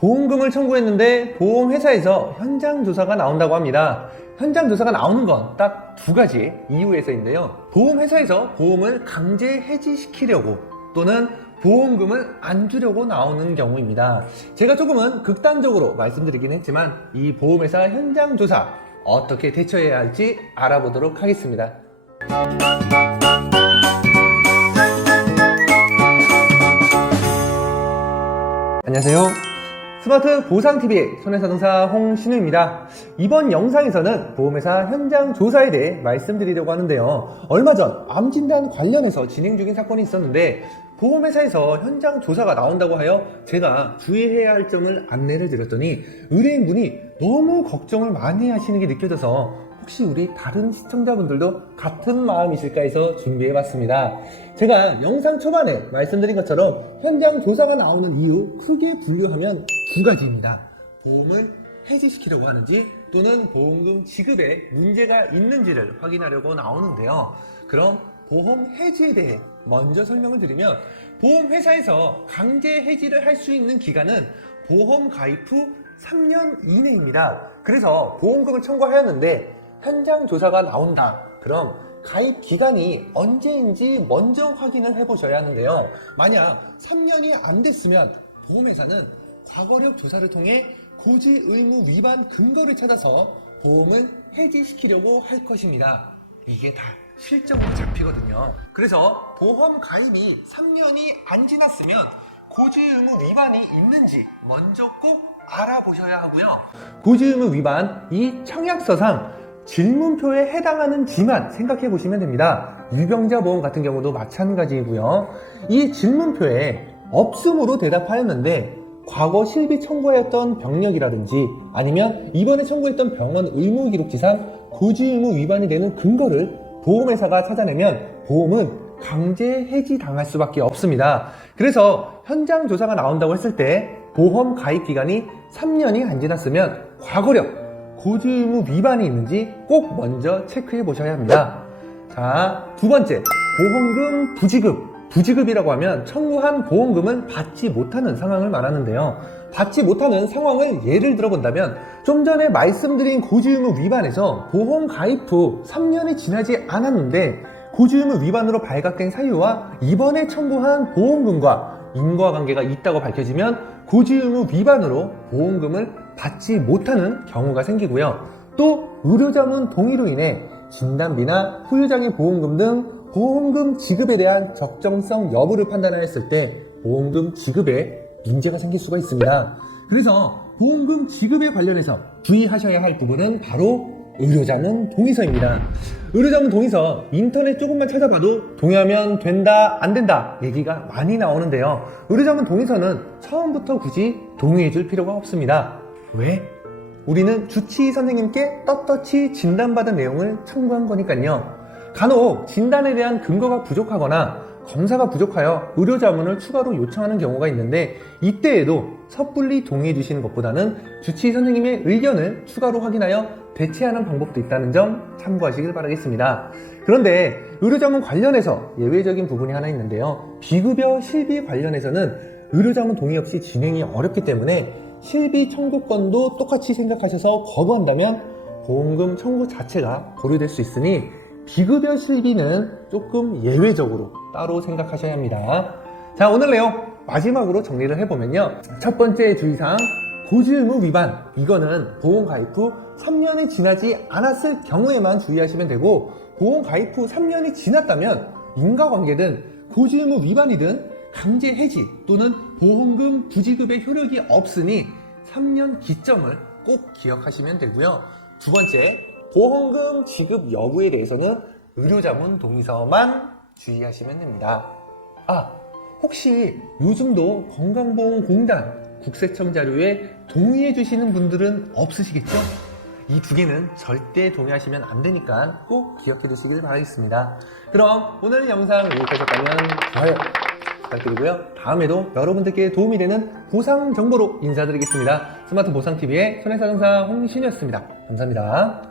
보험금을 청구했는데 보험회사에서 현장조사가 나온다고 합니다. 현장조사가 나오는 건 딱 두 가지 이유에서인데요. 보험회사에서 보험을 강제 해지시키려고 또는 보험금을 안 주려고 나오는 경우입니다. 제가 조금은 극단적으로 말씀드리긴 했지만 이 보험회사 현장조사 어떻게 대처해야 할지 알아보도록 하겠습니다. 안녕하세요. 스마트 보상TV의 손해사동사 홍신우입니다. 이번 영상에서는 보험회사 현장조사에 대해 말씀드리려고 하는데요. 얼마 전 암진단 관련해서 진행 중인 사건이 있었는데 보험회사에서 현장조사가 나온다고 하여 제가 주의해야 할 점을 안내를 드렸더니 의뢰인분이 너무 걱정을 많이 하시는 게 느껴져서 혹시 우리 다른 시청자분들도 같은 마음이실까 해서 준비해봤습니다. 제가 영상 초반에 말씀드린 것처럼 현장 조사가 나오는 이유 크게 분류하면 두 가지입니다. 보험을 해지시키려고 하는지 또는 보험금 지급에 문제가 있는지를 확인하려고 나오는데요. 그럼 보험 해지에 대해 먼저 설명을 드리면 보험회사에서 강제 해지를 할 수 있는 기간은 보험 가입 후 3년 이내입니다. 그래서 보험금을 청구하였는데 현장 조사가 나온다. 그럼 가입 기간이 언제인지 먼저 확인을 해보셔야 하는데요. 만약 3년이 안 됐으면 보험회사는 과거력 조사를 통해 고지 의무 위반 근거를 찾아서 보험을 해지시키려고 할 것입니다. 이게 다 실적으로 잡히거든요. 그래서 보험 가입이 3년이 안 지났으면 고지 의무 위반이 있는지 먼저 꼭 알아보셔야 하고요. 고지 의무 위반, 이 청약서상 질문표에 해당하는지만 생각해 보시면 됩니다. 유병자 보험 같은 경우도 마찬가지이고요. 이 질문표에 없음으로 대답하였는데 과거 실비 청구하였던 병력이라든지 아니면 이번에 청구했던 병원 의무기록지상 고지 의무 위반이 되는 근거를 보험회사가 찾아내면 보험은 강제 해지 당할 수밖에 없습니다. 그래서 현장 조사가 나온다고 했을 때 보험 가입 기간이 3년이 안 지났으면 과거력 고지 의무 위반이 있는지 꼭 먼저 체크해 보셔야 합니다. 자, 두 번째, 보험금 부지급. 부지급이라고 하면 청구한 보험금을 받지 못하는 상황을 말하는데요. 받지 못하는 상황을 예를 들어 본다면 좀 전에 말씀드린 고지 의무 위반에서 보험 가입 후 3년이 지나지 않았는데 고지 의무 위반으로 발각된 사유와 이번에 청구한 보험금과 인과관계가 있다고 밝혀지면 고지 의무 위반으로 보험금을 받지 못하는 경우가 생기고요. 또 의료자문 동의로 인해 진단비나 후유장애 보험금 등 보험금 지급에 대한 적정성 여부를 판단하였을 때 보험금 지급에 문제가 생길 수가 있습니다. 그래서 보험금 지급에 관련해서 주의하셔야 할 부분은 바로 의료자문 동의서입니다. 의료자문 동의서 인터넷 조금만 찾아봐도 동의하면 된다 안 된다 얘기가 많이 나오는데요. 의료자문 동의서는 처음부터 굳이 동의해줄 필요가 없습니다. 왜? 우리는 주치의 선생님께 떳떳이 진단받은 내용을 청구한 거니까요. 간혹 진단에 대한 근거가 부족하거나 검사가 부족하여 의료자문을 추가로 요청하는 경우가 있는데 이때에도 섣불리 동의해 주시는 것보다는 주치의 선생님의 의견을 추가로 확인하여 대체하는 방법도 있다는 점 참고하시길 바라겠습니다. 그런데 의료자문 관련해서 예외적인 부분이 하나 있는데요. 비급여 실비 관련해서는 의료자문 동의 없이 진행이 어렵기 때문에 실비 청구권도 똑같이 생각하셔서 거부한다면 보험금 청구 자체가 고려될 수 있으니 비급여 실비는 조금 예외적으로 따로 생각하셔야 합니다. 자, 오늘 내용 마지막으로 정리를 해보면요. 첫 번째 주의사항, 고지 의무 위반. 이거는 보험 가입 후 3년이 지나지 않았을 경우에만 주의하시면 되고 보험 가입 후 3년이 지났다면 인과관계든 고지 의무 위반이든 강제 해지 또는 보험금 부지급의 효력이 없으니 3년 기점을 꼭 기억하시면 되고요. 두 번째, 보험금 지급 여부에 대해서는 의료자문 동의서만 주의하시면 됩니다. 혹시 요즘도 건강보험공단 국세청 자료에 동의해 주시는 분들은 없으시겠죠? 이 두 개는 절대 동의하시면 안 되니까 꼭 기억해 두시길 바라겠습니다. 그럼 오늘 영상 유익하셨다면 좋아요 부탁드리고요. 다음에도 여러분들께 도움이 되는 보상 정보로 인사드리겠습니다. 스마트 보상TV의 손해사동사 홍신이었습니다. 감사합니다.